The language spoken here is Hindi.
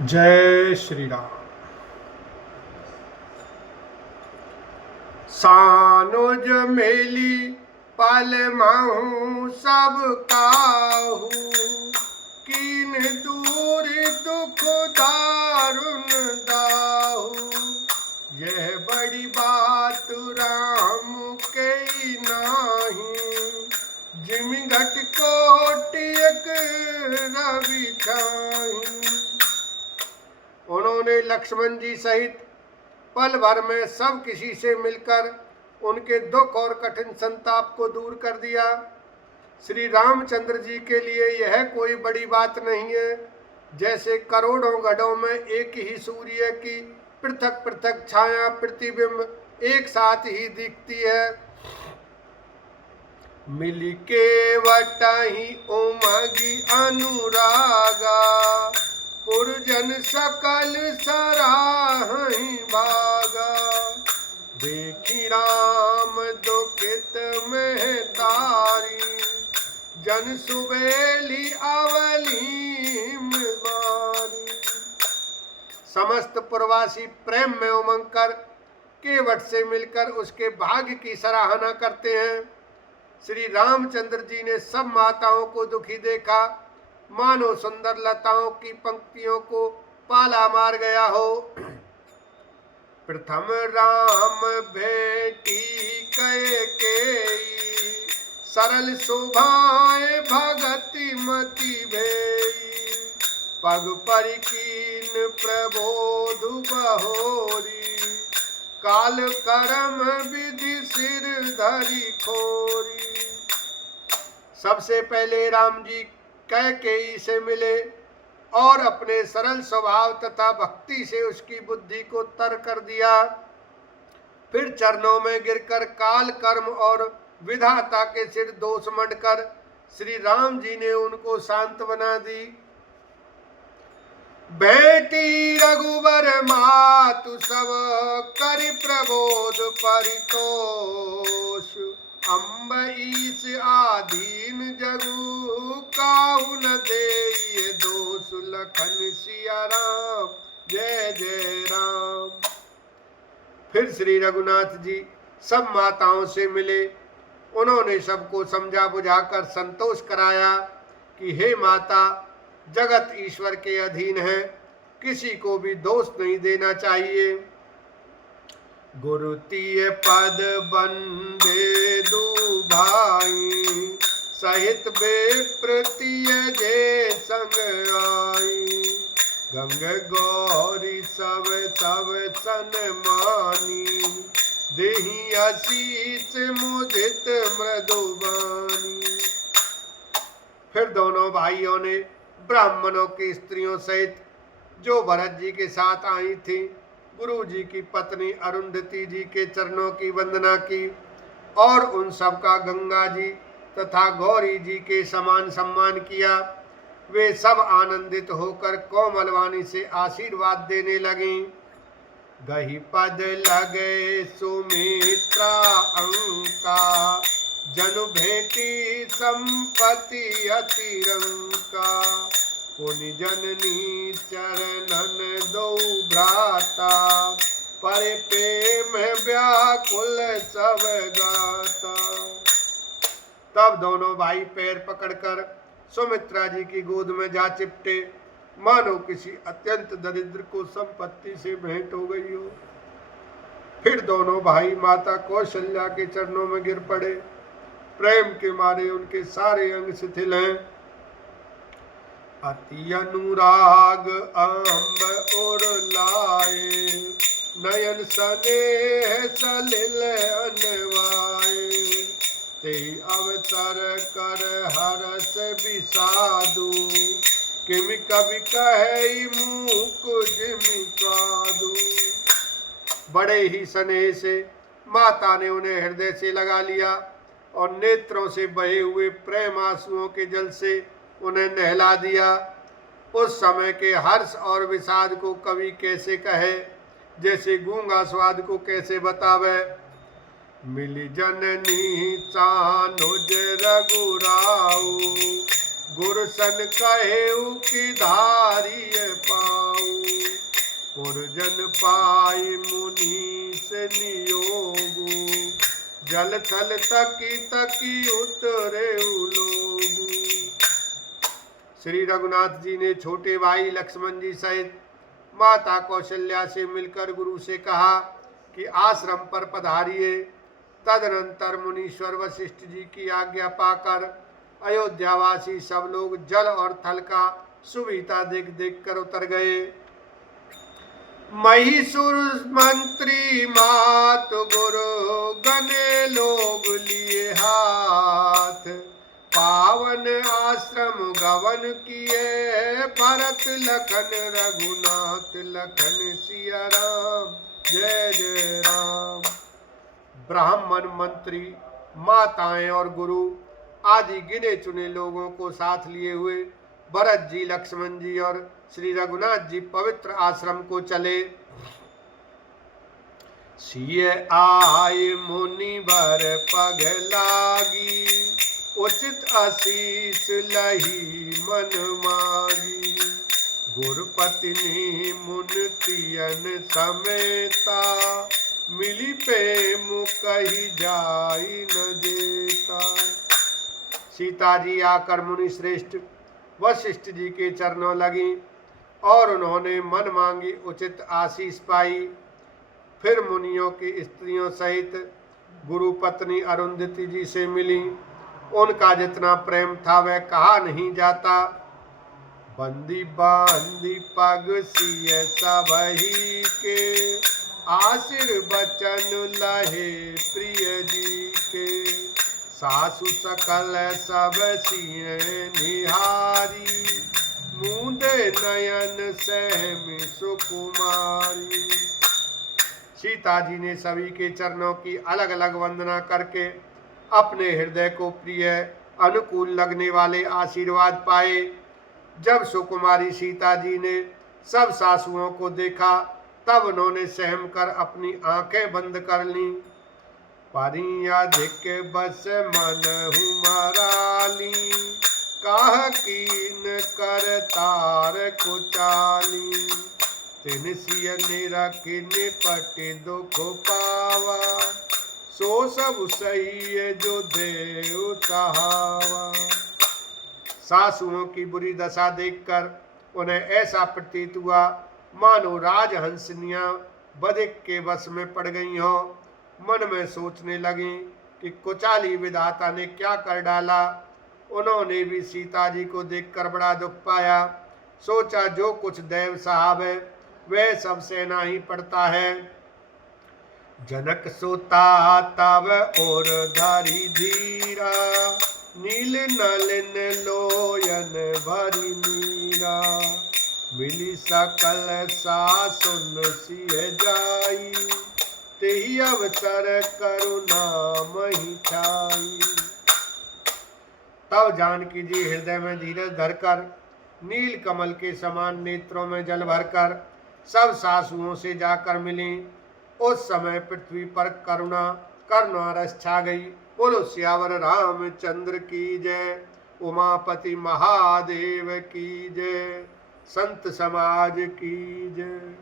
जय श्री राम। सानुज मेली पल महू सब काहू, कीन दूर दुख दारुण दाहू। यह बड़ी बात राम के नाही, जिम घट कोटियक रवि छाई। उन्होंने लक्ष्मण जी सहित पल भर में सब किसी से मिलकर उनके दुख और कठिन संताप को दूर कर दिया। श्री रामचंद्र जी के लिए यह कोई बड़ी बात नहीं है। जैसे करोड़ों घड़ों में एक ही सूर्य की पृथक पृथक छाया प्रतिबिंब एक साथ ही दिखती है। मिल के वटहि उमगी अनुरागा, पुरजन सकल सराहि भागा। देखी राम दुखित में तारी, जन सुबेली अवलीम मारी। समस्त पुरवासी प्रेम में उमंग कर केवट से मिलकर उसके भाग्य की सराहना करते हैं। श्री रामचंद्र जी ने सब माताओं को दुखी देखा, मानो सुंदर लताओं की पंक्तियों को पाला मार गया हो। प्रथम राम भेटी कैकेयी, सरल शोभाएं भगति मति भेई। पग परिकीन प्रबोध बहोरी, काल कर्म विधि सिर धरी खोरी। सबसे पहले राम जी कैकेयी से मिले और अपने सरल स्वभाव तथा भक्ति से उसकी बुद्धि को तर कर दिया। फिर चरणों में गिरकर काल कर्म और विधाता के सिर दोष मंडकर श्री राम जी ने उनको सांत्वना दी। बेटी रघुबर मातु सब करि प्रबोध परितोष। अम्ब ईस आधीन जगु काहु न देय दोष। लखन सिया राम जय जय राम। फिर श्री रघुनाथ जी सब माताओं से मिले। उन्होंने सबको समझा बुझाकर संतोष कराया कि हे माता, जगत ईश्वर के अधीन है, किसी को भी दोष नहीं देना चाहिए। गुरु तीय पद बंदे दू भाई, सहित बेप्रतीय जे संग आई। गंग गौरी सब सब सनमानी, देहि आशीष मुदित मृदुबानी। फिर दोनों भाइयों ने ब्राह्मणों की स्त्रियों सहित जो भरत जी के साथ आई थी, गुरु जी की पत्नी अरुंधति जी के चरणों की वंदना की और उन सब का गंगा जी तथा गौरी जी के समान सम्मान किया। वे सब आनंदित होकर कोमलवाणी से आशीर्वाद देने लगी। गही पद लगे सुमित्रा अंका, जनु भेटी संपत्ति अतिरंका। पुनि जननी चरणन दो भ्राता, पर प्रेम व्याकुल सब गाता। तब दोनों भाई पैर पकड़कर सुमित्रा जी की गोद में जा चिपटे, मानो किसी अत्यंत दरिद्र को संपत्ति से भेंट हो गई हो। फिर दोनों भाई माता कौशल्या के चरणों में गिर पड़े। प्रेम के मारे उनके सारे अंग शिथिल हैं। अति अनुराग अम्ब और लाए, नयन स्नेह सलिल अनवाए। ते अवसर कर हरस विषादु, किमि कवि कहे मुख जिमि कादु। बड़े ही स्नेह से माता ने उन्हें हृदय से लगा लिया और नेत्रों से बहे हुए प्रेम आंसुओं के जल से उन्हें नहला दिया। उस समय के हर्ष और विषाद को कवि कैसे कहे, जैसे गूंगा स्वाद को कैसे बतावे। मिली जननी चानुज रघुराऊ, गुरसन कहेऊ की धारिय पाऊ। और जन पाई मुनीस नियोगु, जल थल तकी तकी उतरे लोगु। श्री रघुनाथ जी ने छोटे भाई लक्ष्मण जी सहित माता कौशल्या से मिलकर गुरु से कहा कि आश्रम पर पधारिए। तदनंतर मुनीश्वर वशिष्ठ जी की आज्ञा पाकर अयोध्यावासी सब लोग जल और थल का सुविधा देख देख कर उतर गए। महिषुर मंत्री मात गुरु गने लोग लिए हाथ, पावन आश्रम गवन किए भरत लखन रघुनाथ लखन सिया राम जय जय राम। ब्राह्मण मंत्री माताएं और गुरु आदि गिने चुने लोगों को साथ लिए हुए भरत जी लक्ष्मण जी और श्री रघुनाथ जी पवित्र आश्रम को चले। सिय आय मुनि वर पग लागी, उचित आशीष लही मन मागी। गुरुपति ने मुनतियन समेता, मिली प्रेम कही जाई न देता। सीता जी आकर मुनि श्रेष्ठ वशिष्ठ जी के चरणों लगी और उन्होंने मन मांगी उचित आशीष पाई। फिर मुनियों की स्त्रियों सहित गुरु पत्नी अरुंधति जी से मिली। उनका जितना प्रेम था वह कहा नहीं जाता। बंदी बांदी पग सिय सबही के, आशीर्वचन लहे प्रिय जी के। सासु सकल सब सिय निहारी, मूंदे नयन सहमी सुकुमारी। सीता जी ने सभी के चरणों की अलग अलग वंदना करके अपने हृदय को प्रिय अनुकूल लगने वाले आशीर्वाद पाए। जब सुकुमारी सीता जी ने सब सासुओं को देखा तब उन्होंने सहम कर अपनी आंखें बंद कर लीं। परियाधिक बस मन हुमराली, काह कीन कर तार कुचाली। तिन सिय निरखि निपटि दुख पावा, सो सब सही जो देव चाहवा। सासुओं की बुरी दशा देखकर उन्हें ऐसा प्रतीत हुआ मानो राजहंसनियां बधिक के वश में पड़ गई हो। मन में सोचने लगी कि कुचाली विधाता ने क्या कर डाला। उन्होंने भी सीता जी को देखकर बड़ा दुख पाया। सोचा जो कुछ देव साहब है वह सब सहना ही पड़ता है। जनक सोता तब और धारी धीरा, नील नलिन लोयन भरी नीरा। मिली सकल सासुन सिय जाई, तेहि अवसर करुणा मही छाई। तब जानकी जी हृदय में धीरज धरकर नील कमल के समान नेत्रों में जल भरकर सब सासुओं से जाकर मिली। उस समय पृथ्वी पर करुणा रस छा गई। बोलो सियावर रामचंद्र की जय, उमापति महादेव की जय, संत समाज की जय।